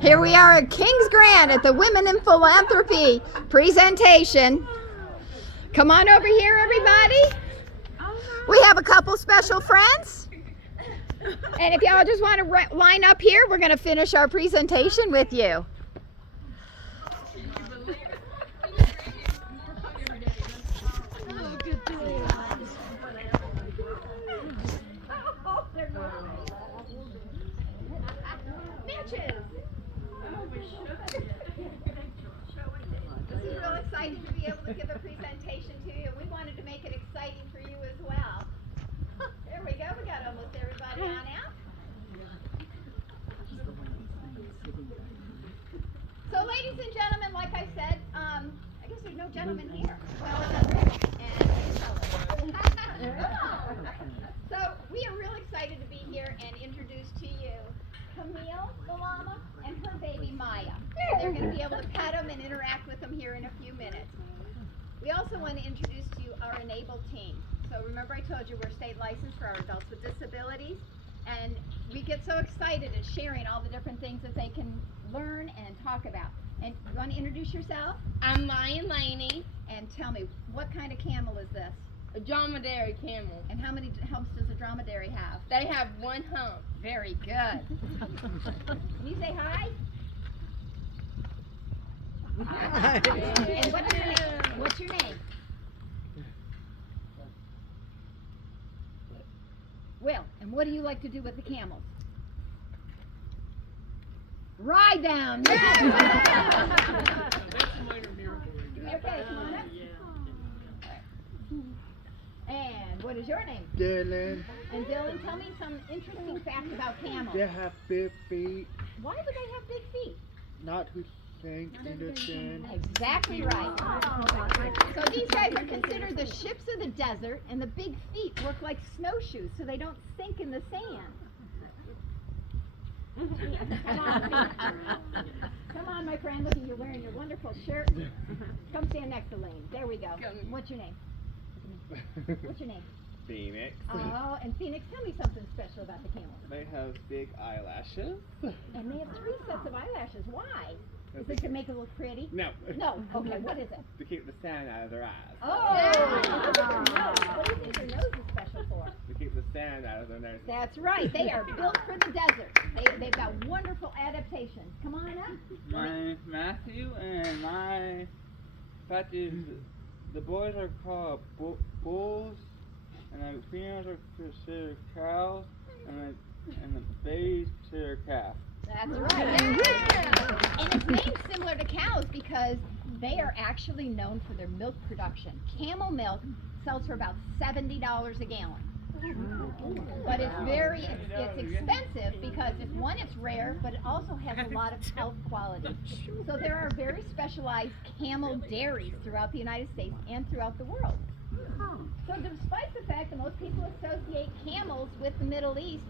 Here we are at King's Grant at the Women in Philanthropy presentation. Come on over here, everybody. We have a couple special friends. And if y'all just want to line up here, we're going to finish our presentation with you. This is real exciting to be able to give a presentation to you. We wanted to make it exciting for you as well. There we go. We got almost everybody on out. So, ladies and gentlemen, like I said, I guess there's no gentlemen here. So, we are real excited to be here and introduce to you Camille, the llama, and her baby Maya. They're going to be able to pet them and interact with them here in a few minutes. We also want to introduce to you our Enable team. So remember I told you we're state licensed for our adults with disabilities, and we get so excited at sharing all the different things that they can learn and talk about. And you want to introduce yourself? I'm Maya Laney. And tell me, what kind of camel is this? A dromedary camel. And how many humps does a dromedary have? They have one hump. Very good. Can you say hi? Hi. And what's your name? What's your name? Will. And what do you like to do with the camels? Ride them. Yeah. Okay, come on up. And what is your name? Dylan. And Dylan, tell me some interesting facts about camels. They have big feet, Why would they have big feet? not to sink in the sand. Exactly right. So these guys are considered the ships of the desert, and the big feet work like snowshoes so they don't sink in the sand. Come on, my friend. Look, you're wearing your wonderful shirt. Come stand next to Lane. There we go. What's your name? What's your name? Phoenix. Oh, and Phoenix, tell me something special about the camels. They have big eyelashes. And they have 3 sets of eyelashes. Why? Is it to make it look pretty? No. No. Okay, what is it? To keep the sand out of their eyes. Oh! Look at their nose. What do you think their nose is special for? To keep the sand out of their noses. That's right. They are built for the desert. They've got wonderful adaptations. Come on up. My name's Matthew, and my fact is the boys are called bulls, and the females are considered cows, and the babies considered calf. That's right. Yeah. And it's named similar to cows because they are actually known for their milk production. Camel milk sells for about $70 a gallon. But it's expensive because it's rare, but it also has a lot of health quality. So there are very specialized camel dairies throughout the United States and throughout the world. So despite the fact that most people associate camels with the Middle East,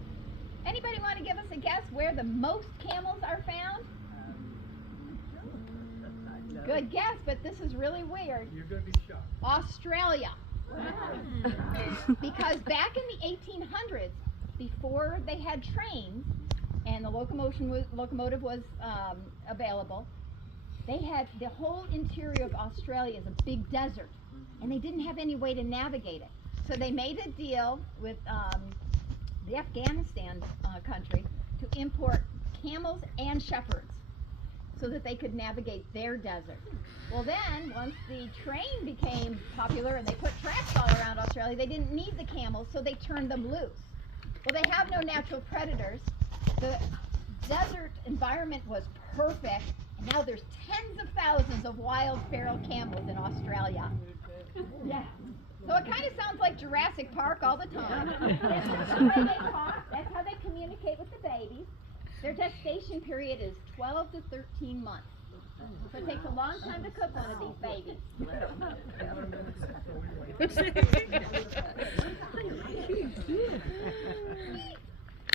anybody want to give us a guess where the most camels are found? Good guess, but this is really weird. You're going to be shocked. Australia. Because back in the 1800s, before they had trains and the locomotive was available, they had the whole interior of Australia is a big desert, and they didn't have any way to navigate it. So they made a deal with the Afghanistan country to import camels and shepherds so that they could navigate their desert. Well then, once the train became popular and they put tracks all around Australia, they didn't need the camels, so they turned them loose. Well, they have no natural predators. The desert environment was perfect, and now there's tens of thousands of wild feral camels in Australia. Yeah. So it kind of sounds like Jurassic Park all the time. That's the way they talk. That's how they communicate with the babies. Their gestation period is 12 to 13 months. So it takes a long time to cook one of these babies.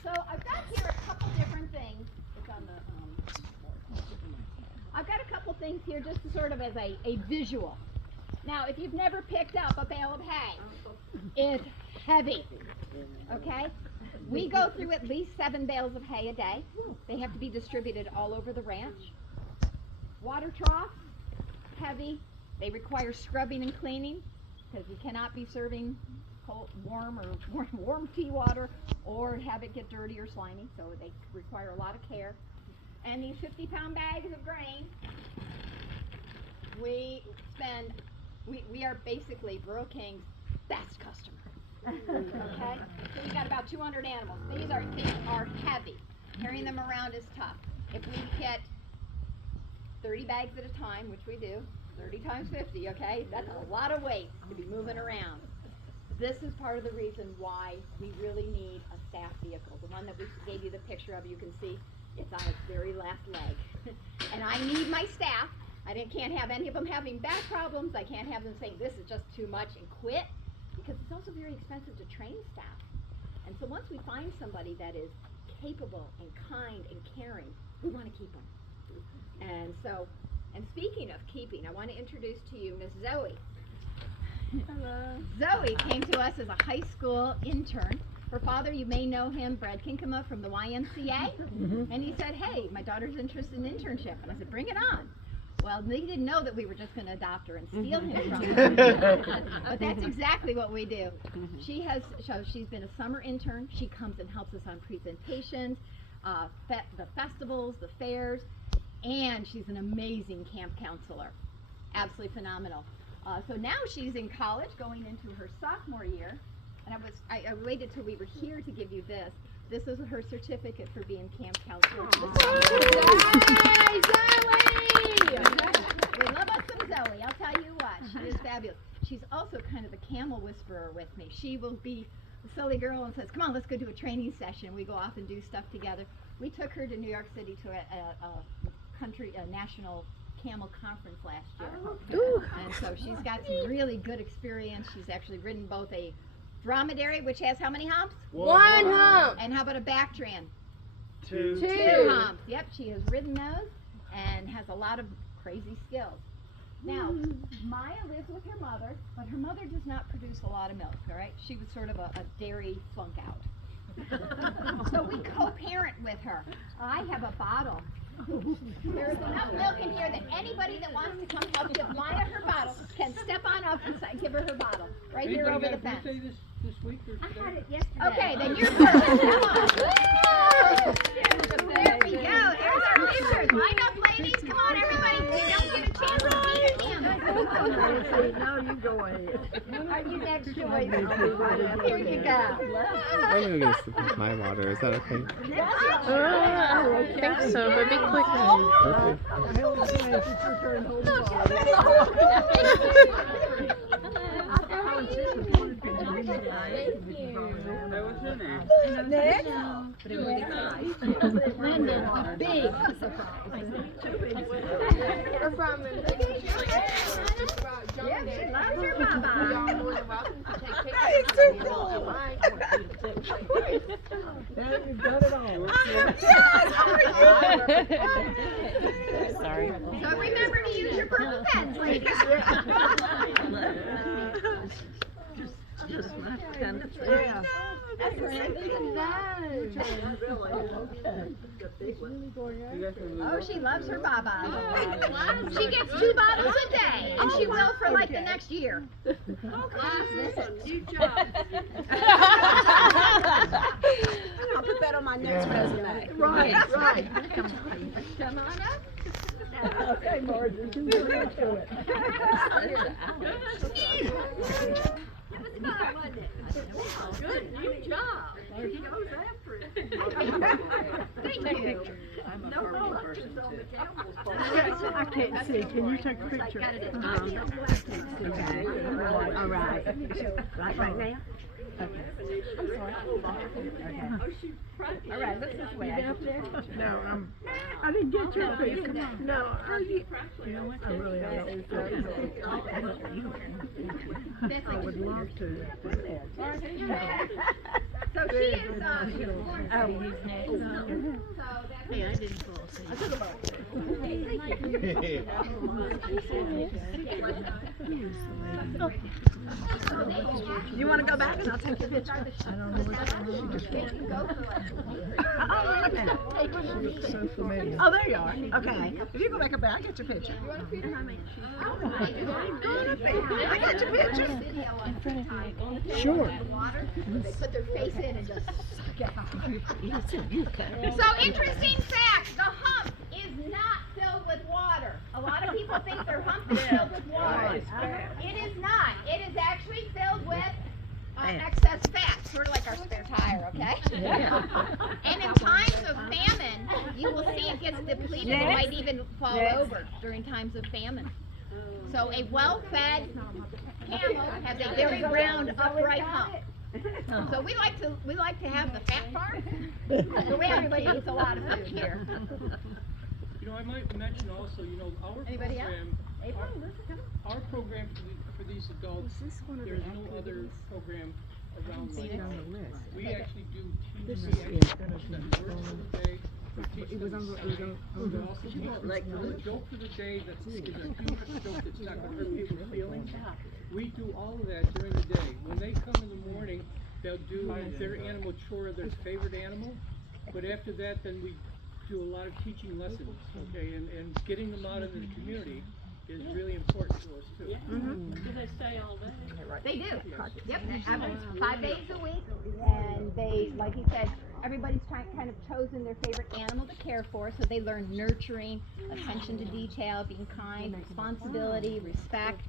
So I've got here a couple different things. It's on the. I've got a couple things here just to sort of as a visual. Now, if you've never picked up a bale of hay, it's heavy. Okay? We go through at least 7 bales of hay a day. They have to be distributed all over the ranch. Water troughs, heavy. They require scrubbing and cleaning because you cannot be serving cold, warm tea water or have it get dirty or slimy. So they require a lot of care. And these 50-pound bags of grain, we are basically Rural King's best customer. Okay? So we got about 200 animals. These are heavy. Carrying them around is tough. If we get 30 bags at a time, which we do, 30 times 50, okay? That's a lot of weight to be moving around. This is part of the reason why we really need a staff vehicle. The one that we gave you the picture of, you can see it's on its very last leg. And I need my staff. Can't have any of them having back problems. I can't have them saying this is just too much and quit, because it's also very expensive to train staff. And so once we find somebody that is capable and kind and caring, we want to keep them. And so, and speaking of keeping, I want to introduce to you Miss Zoe. Hello. Zoe came to us as a high school intern. Her father, you may know him, Brad Kinkema from the YMCA. And he said, hey, my daughter's interested in internship. And I said, bring it on. Well, they didn't know that we were just going to adopt her and steal him from her. But that's exactly what we do. She's been a summer intern. She comes and helps us on presentations, the festivals, the fairs, and she's an amazing camp counselor. Absolutely phenomenal. So now she's in college, going into her sophomore year. And I waited till we were here to give you this. This is her certificate for being camp counselor. Yay, Zoe! We love us some Zoe, I'll tell you what. She is fabulous. She's also kind of the camel whisperer with me. She will be a silly girl and says, come on, let's go do a training session. We go off and do stuff together. We took her to New York City to a national camel conference last year. And so she's got some really good experience. She's actually ridden both a Dromedary, which has how many humps? 1 hump. And how about a Bactrian? 2 2 humps. Yep, she has ridden those and has a lot of crazy skills. Now, Maya lives with her mother, but her mother does not produce a lot of milk, all right? She was sort of a dairy flunk out. So we co-parent with her. I have a bottle. There's enough milk in here that anybody that wants to come help give Maya her bottle can step on up and give her her bottle. Right here over the fence. This week or today? I had it yesterday. Okay, then you're first. Come on. There we go. There's our pictures. Line up, ladies. Come on, everybody. You don't get a chance to meet him. No, you go ahead. Are you next, Joyce? Here you go. I'm gonna go sip with my water. Is that okay? I think so, but be quick. That was your name. Next. Linda, a big surprise. We're from Yep, she loves her mama. Y'all more than welcome to take pictures. It's so cool. Now you've got it all. Sorry. So remember to use your purple pens, ladies. Just my kind of thing. Yeah. That's really nice. Oh, she loves her baba. She gets 2 bottles a day, and she will for like the next year. New job. I'll put that on my next resume. Right. Come on up. Okay, Marjorie, you do it. Good new job. She goes after it. Thank you. No lectures on the Camels part. I can't see. Can you take a picture? Okay. All right. Right now? Okay. I'm sorry. Okay. All right, look this way. No, I didn't get your picture. Come on. No, I really don't. I would love to. So she is, she's born Oh. So that's Hey, I didn't fall asleep. You want to go back and I'll take your picture? I don't know what's going on. So familiar. Oh, there you are. Okay. If you go back up there, I'll get your picture. Oh, I got your picture. Sure. They put their face in and just suck it up. You can. So interesting fact, the hump is not filled with water. A lot of people think their hump is filled with water. It is not. It is actually filled with excess fat, sort of like our spare tire, okay? And in times of famine, you will see it gets depleted. It might even fall over during times of famine. So a well-fed camel has a very round, upright hump. So we like to have the fat part. The way everybody eats a lot of food here. You know, I might mention also, you know, our Anybody else? program, our program for these adults, there's no other program around like that. We actually do teach the words of the day. We teach them science. We also teach them a joke for the day that is a humorous joke that's not going to hurt people's feelings. We do all of that during the day. When they come in the morning, they'll do their animal chore, their favorite animal. But after that, then we do a lot of teaching lessons, okay, and getting them out into the community is really important to us too. Do they stay all day? They do. Yep, that happens 5 days a week. And they, like he said, everybody's kind of chosen their favorite animal to care for, so they learn nurturing, attention to detail, being kind, responsibility, respect.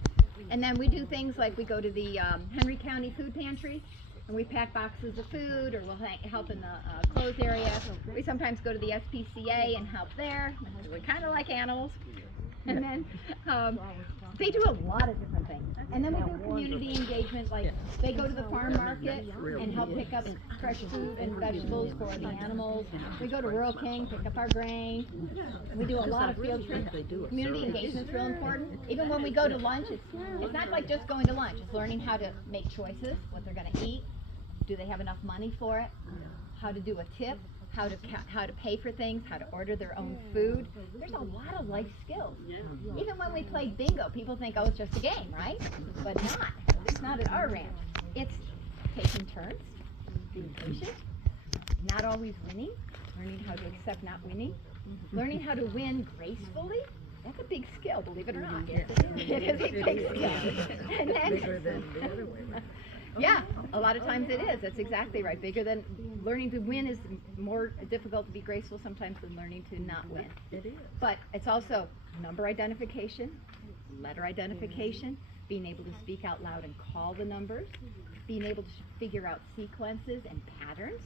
And then we do things like we go to the Henry County Food Pantry, and we pack boxes of food, or we'll help in the clothes area. We sometimes go to the SPCA and help there. We kind of like animals. And then they do a lot of different things. And then we do community engagement, like they go to the farm market and help pick up fresh food and vegetables for the animals. We go to Rural King, pick up our grain. And we do a lot of field trips. Community engagement's real important. Even when we go to lunch, it's not like just going to lunch. It's learning how to make choices, what they're going to eat. Do they have enough money for it? How to do a tip? How to pay for things, how to order their own food. There's a lot of life skills. Even when we play bingo, people think, oh, it's just a game, right? But not. It's not at our ranch. It's taking turns, being patient, not always winning, learning how to accept not winning, learning how to win gracefully. That's a big skill, believe it or not. It is a big skill. And then, yeah, a lot of times it is. That's exactly right. Bigger than learning to win is more difficult to be graceful sometimes than learning to not win. It is. But it's also number identification, letter identification, being able to speak out loud and call the numbers, being able to figure out sequences and patterns.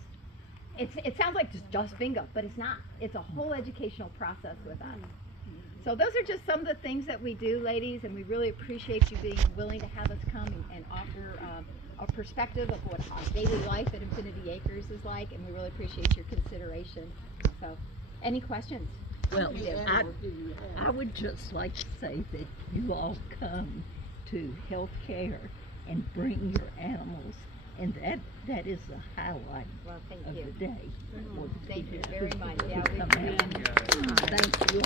It sounds like just bingo, but it's not. It's a whole educational process with us. So those are just some of the things that we do, ladies, and we really appreciate you being willing to have us come and offer a perspective of what daily life at Infinity Acres is like, and we really appreciate your consideration. So, any questions? Well, I would just like to say that you all come to healthcare and bring your animals, and that is the highlight Thank of you. the day. Thank you very much. Yeah, Thank you.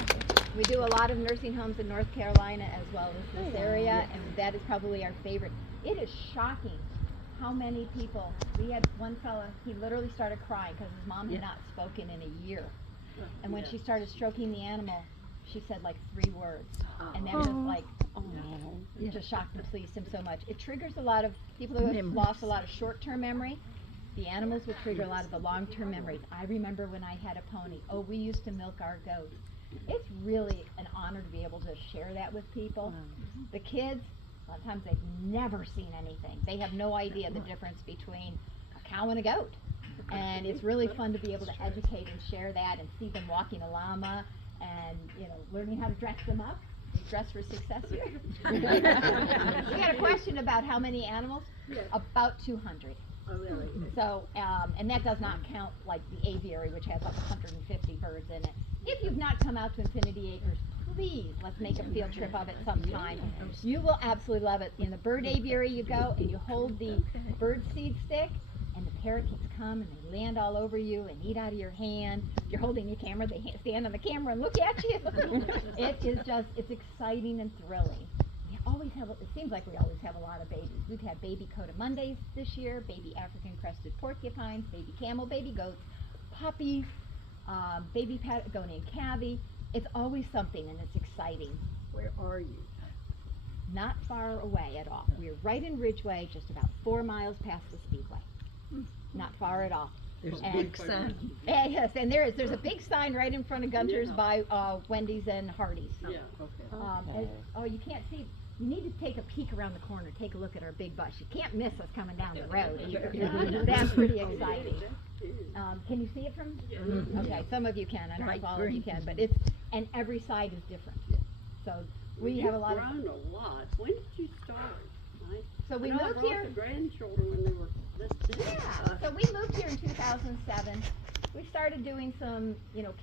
we do a lot of nursing homes in North Carolina as well as this area, and that is probably our favorite. It is shocking how many people. We had one fella, he literally started crying because his mom had not spoken in a year. And when she started stroking the animal, she said like 3 words. And that was like, it just shocked and pleased him so much. It triggers a lot of people who have lost a lot of short-term memory. The animals will trigger a lot of the long-term memories. I remember when I had a pony. Oh, we used to milk our goats. It's really an honor to be able to share that with people. The kids, a lot of times they've never seen anything. They have no idea the difference between a cow and a goat. And it's really fun to be able to educate and share that and see them walking a llama and, learning how to dress them up. Dress for success here. We had a question about how many animals? About 200. Oh, really? So, and that does not count like the aviary, which has up 150 birds in it. If you've not come out to Infinity Acres, please, let's make a field trip of it sometime. You will absolutely love it. In the bird aviary you go and you hold the bird seed stick, and the parakeets come and they land all over you and eat out of your hand. If you're holding your camera, they stand on the camera and look at you. It's exciting and thrilling. We always have, it seems like we always have a lot of babies. We've had baby Coda Mondays this year, baby African crested porcupines, baby camel, baby goats, puppies, baby Patagonian cavy. It's always something, and it's exciting. Where are you? Not far away at all. We're right in Ridgeway, just about 4 miles past the Speedway. Not far at all. There's a And- big sign. Yes, and there's a big sign right in front of Gunter's by Wendy's and Hardee's. Yeah. You can't see. You need to take a peek around the corner. Take a look at our big bus. You can't miss us coming down the road either. That's pretty exciting. Can you see it from? Okay, some of you can. I don't know if all of you can, but and every side is different. So we have a lot of. You've grown a lot. When did you start? So we I moved brought here. the grandchildren when they were this big. Yeah. So we moved here in 2007. We started doing some,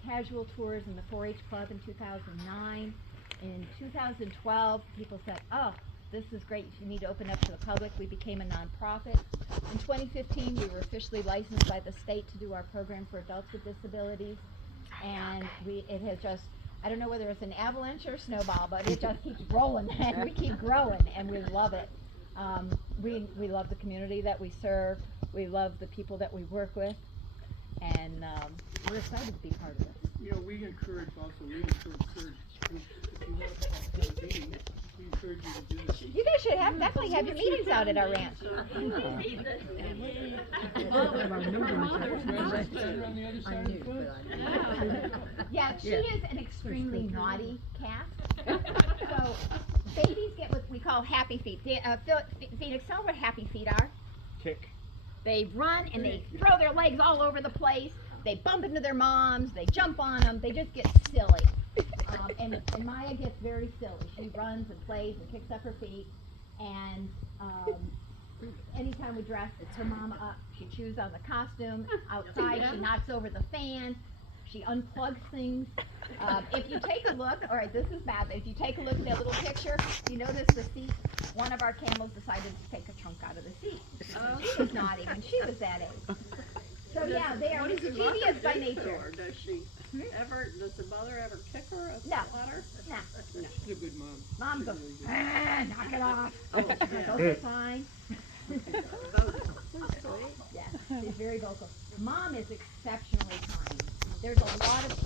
casual tours in the 4-H club in 2009. In 2012, people said, "Oh, this is great. You need to open up to the public." We became a nonprofit. In 2015, we were officially licensed by the state to do our program for adults with disabilities. And it has just, I don't know whether it's an avalanche or a snowball, but it just keeps rolling and we keep growing and we love it. We love the community that we serve. We love the people that we work with. And we're excited to be part of it. We encourage groups, if you want to have meetings, we encourage you to do this. You guys should definitely have your meetings out at our ranch. On the other side of the fence. Yeah, she is an extremely naughty cat. So babies get what we call happy feet. Phoenix, tell them what happy feet are. Kick. They run and they throw their legs all over the place. They bump into their moms. They jump on them. They just get silly. And Maya gets very silly. She runs and plays and kicks up her feet. And anytime we dress, it's her mama up. She chews on the costume. Outside, she knocks over the fan. She unplugs things. If you take a look, all right, this is bad, but if you take a look at that little picture, you notice the seat. One of our camels decided to take a chunk out of the seat. She was naughty when she was that age. So yeah, they are mischievous by nature. Does she ever, does the mother ever kick her or No. slap her? No. She's a good mom. Mom goes, knock it off. Oh, She goes, yeah. okay, fine. Yeah, she's very vocal. Mom is exceptionally kind. There's a lot of